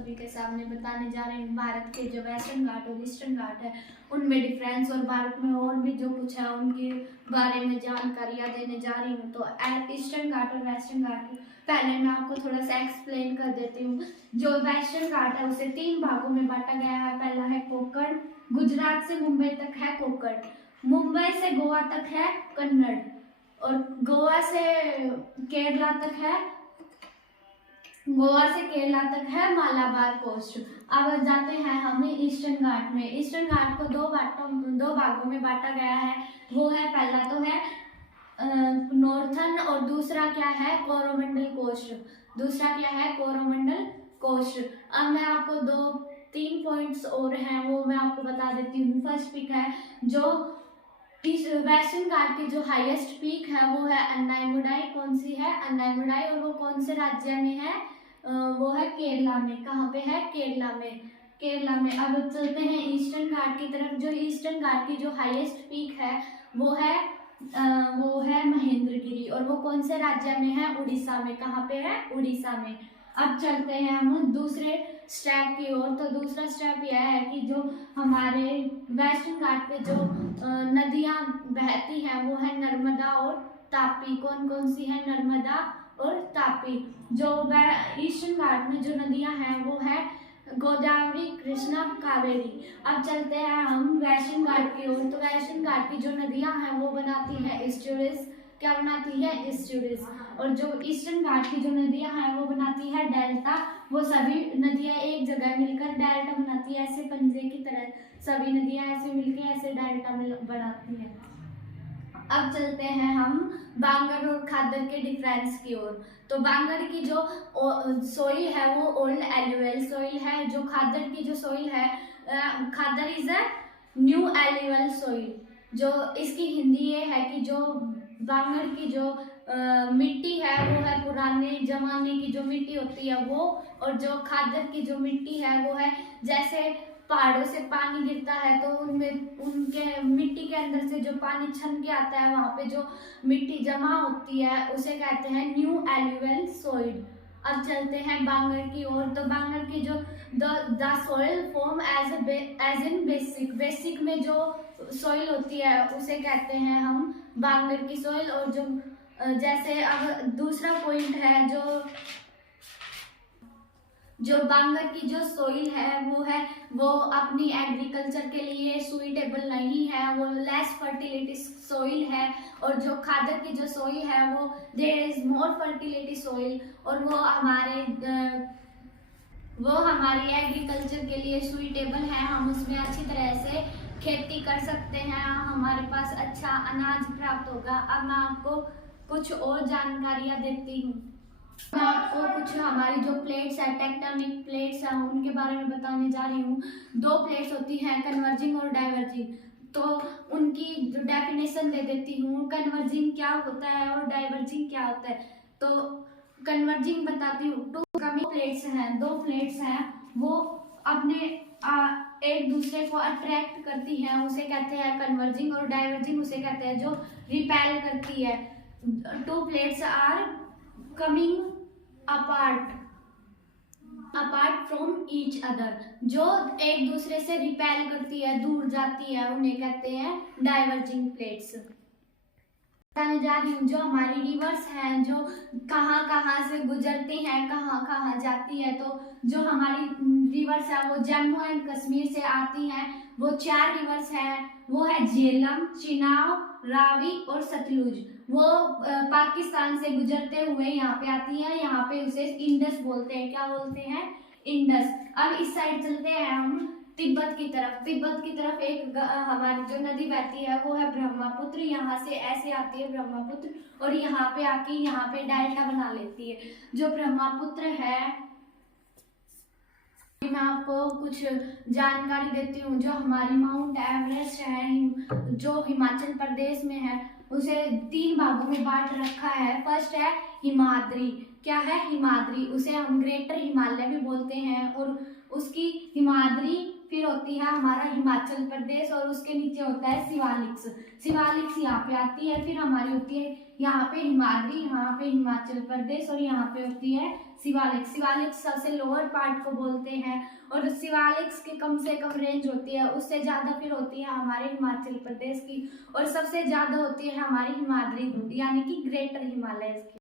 सभी के सामने बताने जा रही हूँ भारत के जो वेस्टर्न घाट और ईस्टर्न घाट है उनमें डिफरेंस, और भारत में और भी जो कुछ है उनके बारे में जानकारियाँ देने जा रही हूँ। तो ईस्टर्न घाट और वेस्टर्न घाट पहले मैं आपको थोड़ा सा एक्सप्लेन कर देती हूँ। जो वेस्टर्न घाट है उसे 3 भागों में बांटा गया है। पहला है कोंकण, गुजरात से मुंबई तक है कोंकण, मुंबई से गोवा तक है कन्नड़, और गोवा से केरला तक है मालाबार कोस्ट। अब जाते हैं हम ईस्टर्न घाट में। ईस्टर्न घाट को दो भागों में बांटा गया है। वो है, पहला तो है नॉर्थर्न और दूसरा क्या है कोरोमंडल कोस्ट। अब मैं आपको 2-3 पॉइंट्स और हैं वो मैं आपको बता देती हूँ। फर्स्ट पिक है जो इस वेस्टर्न घाट की जो हाईएस्ट पीक है वो है अन्नाईमुडाई। कौन सी है? अन्नाईमुडाई। और वो कौन से राज्य में है? वो है केरला में। कहाँ पे है? केरला में। अब चलते हैं ईस्टर्न घाट की तरफ। जो ईस्टर्न घाट की जो हाईएस्ट पीक है वो है महेंद्रगिरी, और वो कौन से राज्य में है? उड़ीसा में। कहाँ पे है? उड़ीसा में। अब चलते हैं हम दूसरे स्टेप की ओर। तो दूसरा स्टेप यह है कि जो हमारे वेस्टर्न घाट पे जो नदियाँ बहती हैं वो है नर्मदा और तापी। कौन कौन सी है? नर्मदा और तापी। जो ईस्टर्न घाट में जो नदियाँ हैं वो है गोदावरी, कृष्णा, कावेरी। अब चलते हैं हम वेस्टर्न घाट की ओर। तो वेस्टर्न घाट की जो नदियाँ हैं वो बनाती है एस्चुरीज। क्या बनाती है? एस्चुरीज। और जो ईस्टर्न घाट की जो नदियाँ हैं वो बनाती है डेल्टा। वो सभी नदियाँ एक जगह मिलकर डेल्टा बनाती है, ऐसे पंजे की तरह सभी नदियाँ ऐसे मिलकर ऐसे डेल्टा बनाती है। अब चलते हैं हम बांगर और खादर के डिफरेंस की ओर। तो बांगर की जो सोइल है वो ओल्ड एल्यूवियल सोइल है। जो खादर की जो सोइल है, khadar is a new alluvial soil. जो इसकी हिंदी ये है कि जो बांगर की जो मिट्टी है वो है पुराने जमाने की जो मिट्टी होती है वो, और जो खादर की जो मिट्टी है वो है जैसे पहाड़ों से पानी गिरता है तो उनमें उनके मिट्टी के अंदर से जो पानी छन के आता है वहाँ पे जो मिट्टी जमा होती है उसे कहते हैं न्यू एल्यूवियल सोइल। अब चलते हैं बांगर की ओर। तो बांगर की जो the soil form as in basic में जो सोइल होती है उसे कहते हैं हम बांगर की सोइल। और जो जैसे अब दूसरा पॉइंट है जो बांगर की जो सोइल है वो अपनी एग्रीकल्चर के लिए सुइटेबल नहीं है, वो लेस फर्टिलिटी सोइल है। और जो खादर की जो सोइल है वो there is more fertility soil, और वो हमारी एग्रीकल्चर के लिए सुइटेबल है। हम उसमें अच्छी तरह से खेती कर सकते हैं, हमारे पास अच्छा अनाज प्राप्त होगा। अब मैं आपको कुछ और जानकारियाँ देती हूँ। मैं आपको कुछ हमारी जो प्लेट्स है, टेक्टोनिक प्लेट्स हैं, उनके बारे में बताने जा रही हूँ। 2 प्लेट्स होती हैं, कन्वर्जिंग और डाइवर्जिंग। तो उनकी जो डेफिनेशन दे देती हूँ, कन्वर्जिंग क्या होता है और डाइवर्जिंग क्या होता है। तो कन्वर्जिंग बताती हूँ। 2 प्लेट्स हैं, 2 प्लेट्स हैं, वो अपने एक दूसरे को अट्रैक्ट करती हैं, उसे कहते हैं कन्वर्जिंग। और डाइवर्जिंग उसे कहते हैं जो रिपेल करती है। 2 plates are coming apart from each other. जो एक दूसरे से रिपेल करती है, दूर जाती है, उन्हें कहते हैं डाइवर्जिंग प्लेट्स। बताने जा रही हूँ जो हमारी रिवर्स हैं जो कहाँ कहाँ से गुजरती हैं, कहाँ कहाँ जाती है। तो जो हमारी रिवर्स है वो जम्मू एंड कश्मीर से आती हैं। वो 4 रिवर्स हैं, वो है झेलम, चिनाब, रावी और सतलुज। वो पाकिस्तान से गुजरते हुए यहाँ पे आती हैं। यहाँ पे उसे इंडस बोलते हैं। क्या बोलते हैं? इंडस। अब इस साइड चलते हैं हम तिब्बत की तरफ एक हमारी जो नदी बहती है वो है ब्रह्मपुत्र। यहाँ से ऐसे आती है ब्रह्मपुत्र और यहाँ पे आके यहाँ पे डेल्टा बना लेती है। जो ब्रह्मपुत्र है, मैं आपको कुछ जानकारी देती हूँ। जो हमारी माउंट एवरेस्ट है जो हिमाचल प्रदेश में है, उसे 3 भागों में बांट रखा है। फर्स्ट है हिमाद्री। क्या है? हिमाद्री। उसे हम ग्रेटर हिमालय भी बोलते हैं। और उसकी हिमाद्री फिर होती है हमारा हिमाचल प्रदेश, और उसके नीचे होता है शिवालिक्स यहाँ पे आती है। फिर हमारी होती है यहाँ पे हिमाद्री, यहाँ पे हिमाचल प्रदेश, और यहाँ पे होती है शिवालिक। शिवालिक सबसे लोअर पार्ट को बोलते हैं और शिवालिक की कम से कम रेंज होती है, उससे ज़्यादा फिर होती है हमारे हिमाचल प्रदेश की, और सबसे ज़्यादा होती है हमारी हिमाद्री यानी कि ग्रेटर हिमालय की।